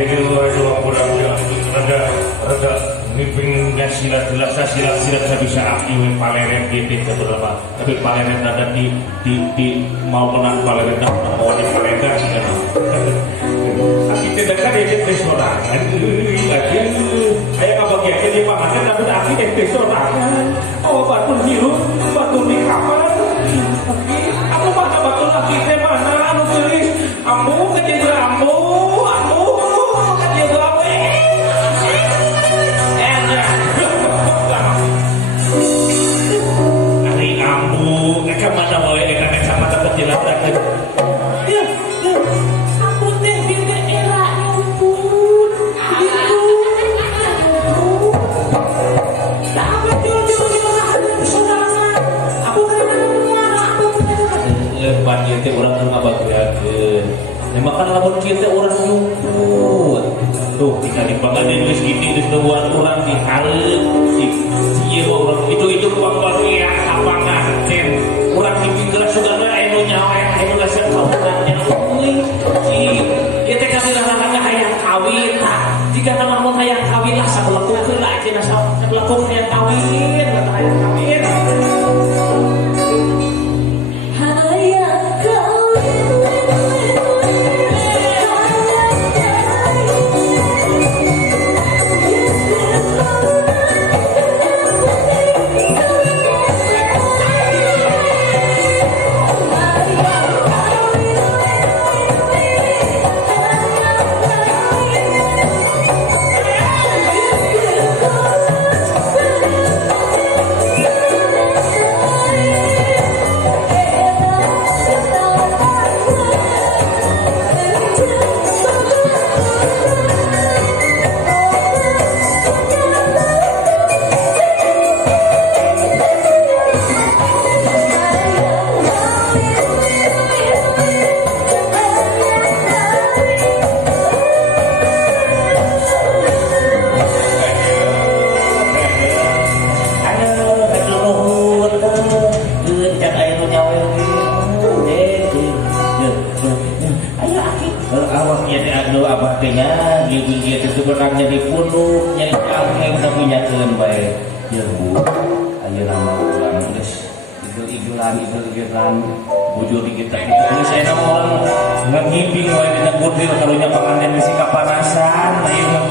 ini aduh mudah-mudahan rada mimpinnya silat saya bisa aktif paleret gitu beberapa tapi paleret ada di mau menang paleret mau di paleret sih kan kita kan di restoran lagi kayak apa gitu di panganan tapi akhir di restoran oh batu hirup batu di kamar aku mana batu lagi teh mana anu tulis ambu kecil ambu kecil ambu hari ambu mereka mana mau yang sama dapat jelaskan ya aku teh beda era nyumput tak apa jujur saudara aku lepas kita orang rumah bagiakeun makan lamun kita orang nyumput tuh tinggal di Bangladesh geus gini geus nubuan urang di haleup di ieu orang itu ruang bagia apa ngaten urang di pinggir sugana aya nu nyawer aya nu gasep kaunannya euy ieu teh kadirahana hayang kawin tah jika nama mun hayang kawin lah sabelakukeun lah cenah sabelakukeun hayang kawin hayang kawin jadi punduk nyari cangkeng tapi nyakeun bae ya Bu ayeuna mah urang geus idulan bujur di kita geus saya orang ngimping wae dina kudil karunya panganan bisi kapanasan ayeuna